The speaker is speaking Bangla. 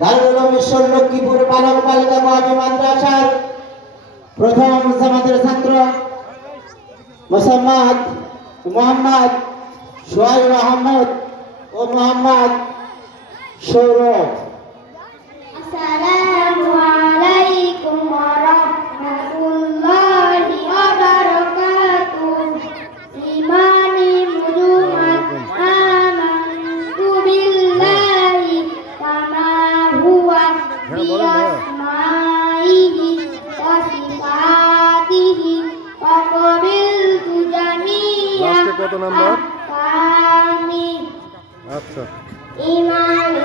দারুল উলুম ঈশ্বর লক্ষ্মীপুর বালক বালিকা কওমি মাদ্রাসার প্রথম জামাতের ছাত্র মোহাম্মদ সোহাইব আহমদ ও মোহাম্মদ সৌরভ। আসসালামু আলাইকুম ওয়া রাহমাতুল্লাহি ওয়া বারাকাতুহু। ইমানি মুজুমান আমানতু বিল্লাহি কামা হুয়া বিআসমাইহি ওয়া সিফাতিহি ওয়া qabiltu জামিআ কত নাম্বার? আহকামি। আচ্ছা। ইমানি